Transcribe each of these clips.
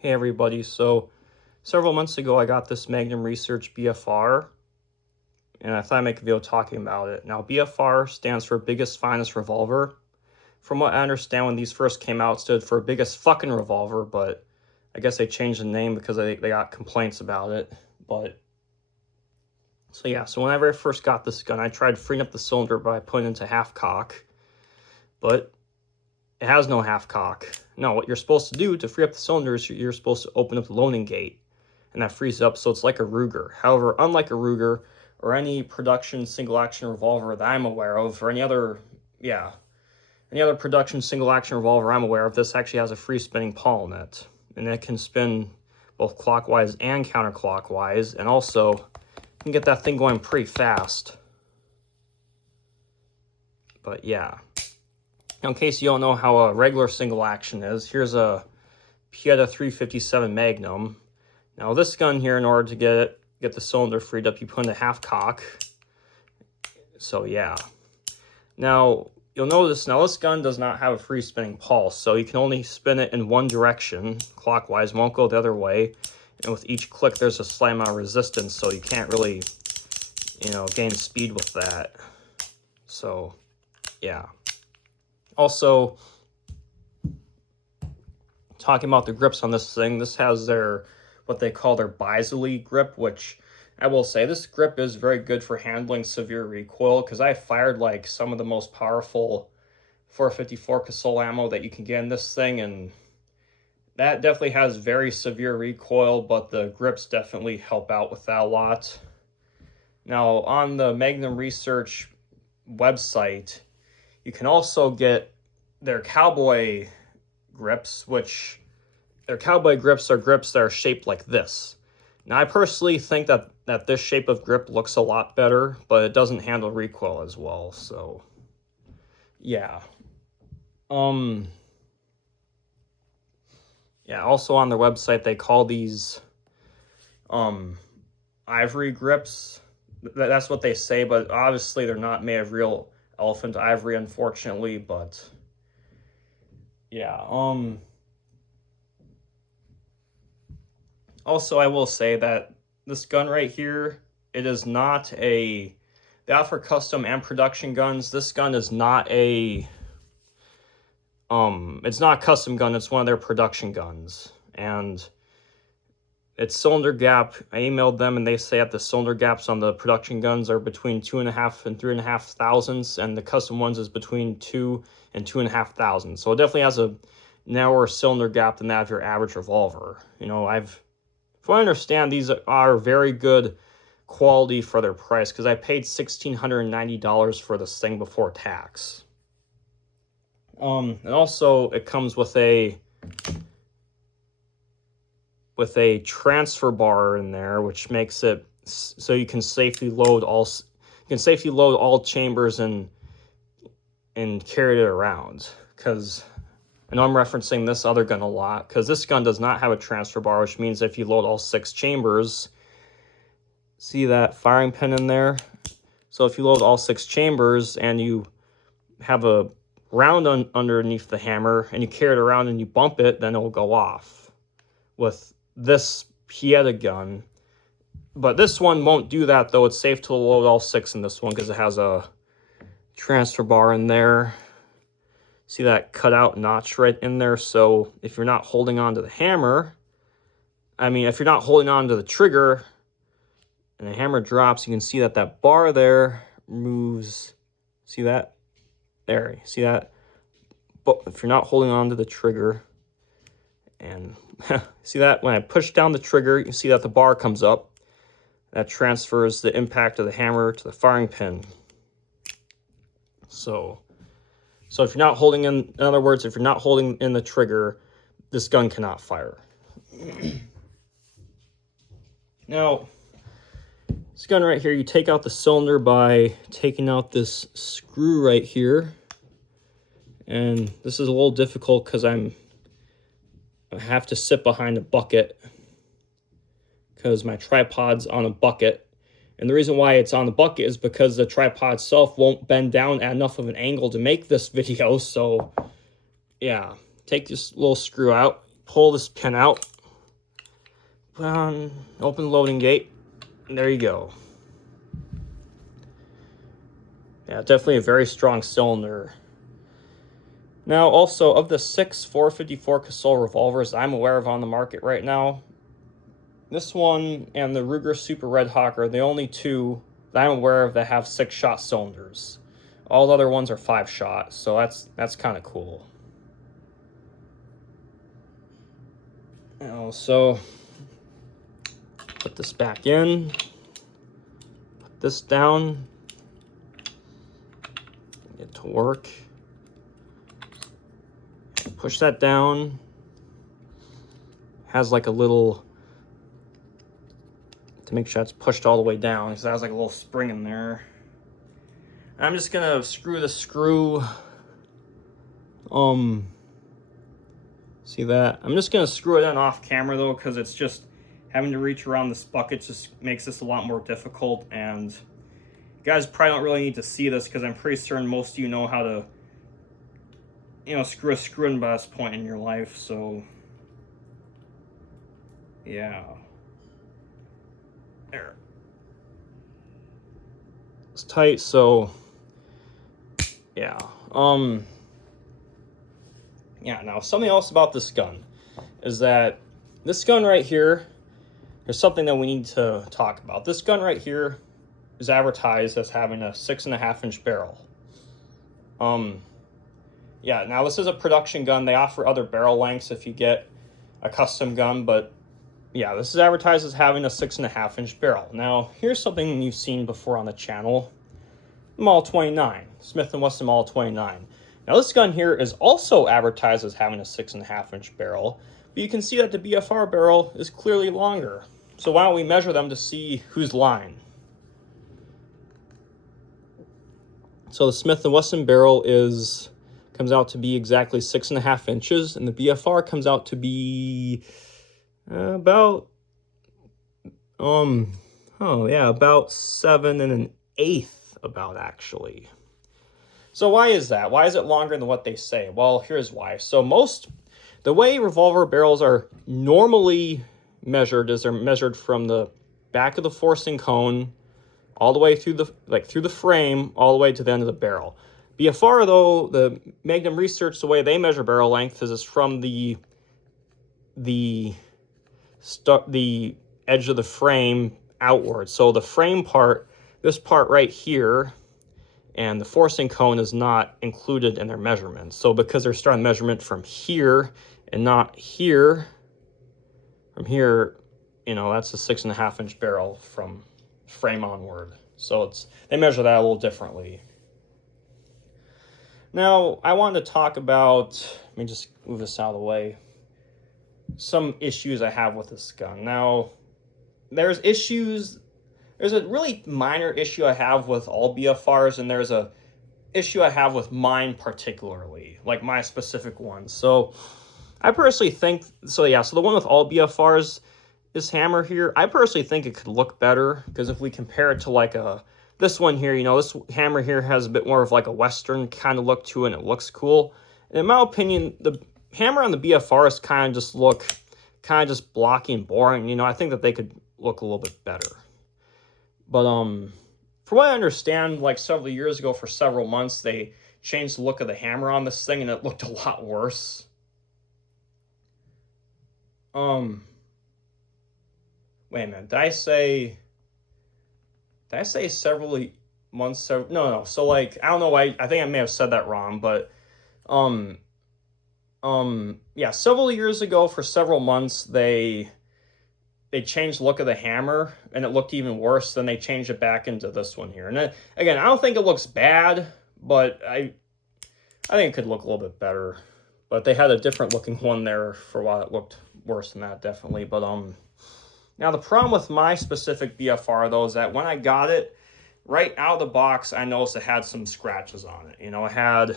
Hey everybody, so several months ago I got this Magnum Research BFR, and I thought I'd make a video talking about it. Now BFR stands for Biggest Finest Revolver. From what I understand, when these first came out, it stood for Biggest Fucking Revolver, but I guess they changed the name because they got complaints about it. So whenever I first got this gun, I tried freeing up the cylinder by putting it into half cock, but it has no half cock. No, what you're supposed to do to free up the cylinder is you're supposed to open up the loading gate, and that frees it up so it's like a Ruger. However, unlike a Ruger or any production single-action revolver that I'm aware of, or any other production single-action revolver I'm aware of, this actually has a free spinning pawl in it, and it can spin both clockwise and counterclockwise, and also you can get that thing going pretty fast. But yeah. Now, in case you don't know how a regular single action is, here's a Pieta 357 Magnum. Now this gun here, in order to get the cylinder freed up, you put into half cock. So yeah. Now you'll notice this gun does not have a free spinning pulse, so you can only spin it in one direction, clockwise, won't go the other way. And with each click there's a slight amount of resistance, so you can't really, gain speed with that. So yeah. Also, talking about the grips on this thing, this has what they call their biselee grip, which I will say this grip is very good for handling severe recoil, because I fired like some of the most powerful 454 Casull ammo that you can get in this thing, and that definitely has very severe recoil, but the grips definitely help out with that a lot. Now, on the Magnum Research website, you can also get their cowboy grips, which their cowboy grips are grips that are shaped like this. Now, I personally think that this shape of grip looks a lot better, but it doesn't handle recoil as well, so yeah. Yeah, also on their website, they call these ivory grips. That's what they say, but obviously they're not made of real elephant ivory, unfortunately, but yeah. Also, I will say that this gun right here, it is not they offer custom and production guns. This gun is not it's not a custom gun, it's one of their production guns. And its cylinder gap, I emailed them and they say that the cylinder gaps on the production guns are between 2.5 and 3.5 thousandths, and the custom ones is between 2 and 2.5 thousandths. So it definitely has a narrower cylinder gap than that of your average revolver. If I understand, these are very good quality for their price, because I paid $1,690 for this thing before tax. And also it comes with a transfer bar in there, which makes it so you can safely load all chambers and carry it around. Because I know I'm referencing this other gun a lot, because this gun does not have a transfer bar, which means if you load all 6 chambers, see that firing pin in there? So if you load all 6 chambers and you have a round underneath the hammer and you carry it around and you bump it, then it will go off. With this Pieta gun, but this one won't do that, though. It's safe to load all 6 in this one because it has a transfer bar in there. See that cutout notch right in there? So if you're not holding on to the hammer, if you're not holding on to the trigger and the hammer drops, you can see that bar there moves. See that? There, you see that? But if you're not holding on to the trigger, and see that when I push down the trigger, you see that the bar comes up. That transfers the impact of the hammer to the firing pin. So if you're not holding in other words, if you're not holding in the trigger, this gun cannot fire. Now, this gun right here, you take out the cylinder by taking out this screw right here. And this is a little difficult because I have to sit behind a bucket because my tripod's on a bucket. And the reason why it's on the bucket is because the tripod itself won't bend down at enough of an angle to make this video. So yeah, take this little screw out, pull this pin out, Put on, open the loading gate, and there you go. Yeah, definitely a very strong cylinder. Now, also, of the 6 454 Casull revolvers I'm aware of on the market right now, this one and the Ruger Super Red Hawk are the only two that I'm aware of that have 6-shot cylinders. All the other ones are 5-shot, so that's kind of cool. So put this back in, put this down, get to work. Push that down. Has like a little, to make sure it's pushed all the way down, because it has like a little spring in there. I'm just gonna screw the screw. See that? I'm just gonna screw it in off camera though, because it's just having to reach around this bucket just makes this a lot more difficult. And you guys probably don't really need to see this, because I'm pretty certain most of you know how to, you know, screw a screw in by this point in your life. So yeah, there. It's tight, so yeah. Yeah, now something else about this gun is that this gun right here, there's something that we need to talk about. This gun right here is advertised as having a 6.5-inch barrel. Yeah, now this is a production gun. They offer other barrel lengths if you get a custom gun, but yeah, this is advertised as having a 6.5-inch barrel. Now, here's something you've seen before on the channel. Model 29, Smith & Wesson Model 29. Now this gun here is also advertised as having a 6.5-inch barrel, but you can see that the BFR barrel is clearly longer. So why don't we measure them to see who's lying? So the Smith & Wesson barrel comes out to be exactly 6.5 inches, and the BFR comes out to be about 7 1/8 about, actually. So why is that? Why is it longer than what they say? Well, here's why. So the way revolver barrels are normally measured is they're measured from the back of the forcing cone all the way through the frame, all the way to the end of the barrel. BFR, though, the Magnum Research, the way they measure barrel length is from the edge of the frame outward. So the frame part, this part right here, and the forcing cone is not included in their measurements. So because they're starting measurement from here and not here, from here, you know, that's a 6.5-inch barrel from frame onward. So they measure that a little differently. Now, I wanted to talk about, let me just move this out of the way, some issues I have with this gun. Now, there's a really minor issue I have with all BFRs, and there's a issue I have with mine particularly, like my specific one. So I personally think, so the one with all BFRs, this hammer here, I personally think it could look better, because if we compare it to like this one here, you know, this hammer here has a bit more of like a Western kind of look to it, and it looks cool. And in my opinion, the hammer on the BFRs kind of just blocky and boring. You know, I think that they could look a little bit better. But from what I understand, like several years ago, for several months, they changed the look of the hammer on this thing, and it looked a lot worse. Wait a minute, did I say several months? No. So like, I don't know why. I think I may have said that wrong, but yeah, several years ago, for several months, they changed the look of the hammer, and it looked even worse. Then they changed it back into this one here. And again, I don't think it looks bad, but I think it could look a little bit better. But they had a different looking one there for a while. It looked worse than that, definitely. But now the problem with my specific BFR, though, is that when I got it, right out of the box, I noticed it had some scratches on it. You know, it had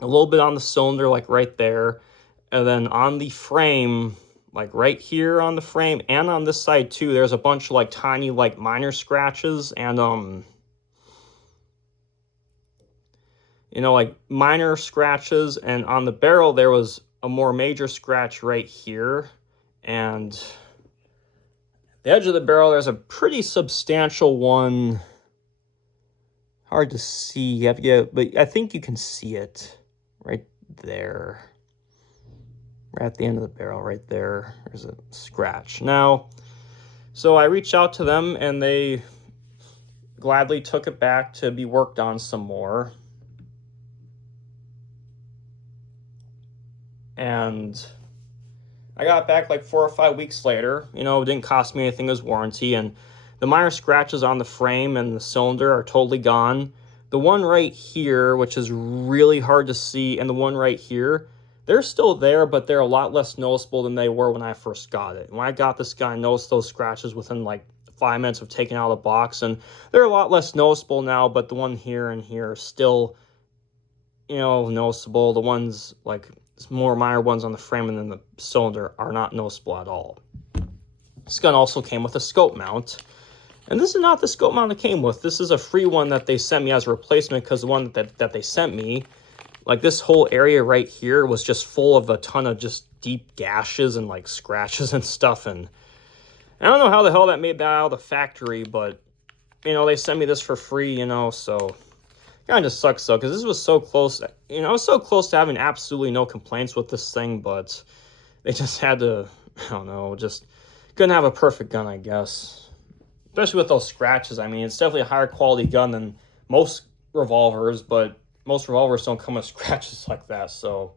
a little bit on the cylinder, like right there, and then on the frame, like right here on the frame, and on this side too, there's a bunch of like tiny, like minor scratches, and you know, like minor scratches. And on the barrel, there was a more major scratch right here, and The edge of the barrel, there's a pretty substantial one. Hard to see, yeah, but I think you can see it right there. Right at the end of the barrel, right there, there's a scratch. Now, so I reached out to them, and they gladly took it back to be worked on some more. And I got it back like 4 or 5 weeks later. You know, it didn't cost me anything as warranty, and the minor scratches on the frame and the cylinder are totally gone. The one right here, which is really hard to see, and the one right here, they're still there, but they're a lot less noticeable than they were when I first got it. When I got this guy, I noticed those scratches within like 5 minutes of taking out of the box, and they're a lot less noticeable now, but the one here and here are still, you know, noticeable. The ones like more minor ones on the frame and then the cylinder are not noticeable at all. This gun also came with a scope mount, and this is not the scope mount it came with. This is a free one that they sent me as a replacement, because the one that they sent me, like this whole area right here was just full of a ton of just deep gashes and like scratches and stuff, and I don't know how the hell that made that out of the factory, but you know, they sent me this for free, you know, so kind of sucks though, because this was so close. You know, I was so close to having absolutely no complaints with this thing, but they just had to, I don't know, just couldn't have a perfect gun, I guess. Especially with those scratches. I mean, it's definitely a higher quality gun than most revolvers, but most revolvers don't come with scratches like that. So,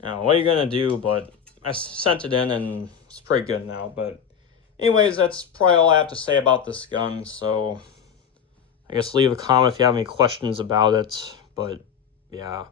you know, what are you going to do? But I sent it in, and it's pretty good now. But anyways, that's probably all I have to say about this gun. So I guess leave a comment if you have any questions about it. But yeah.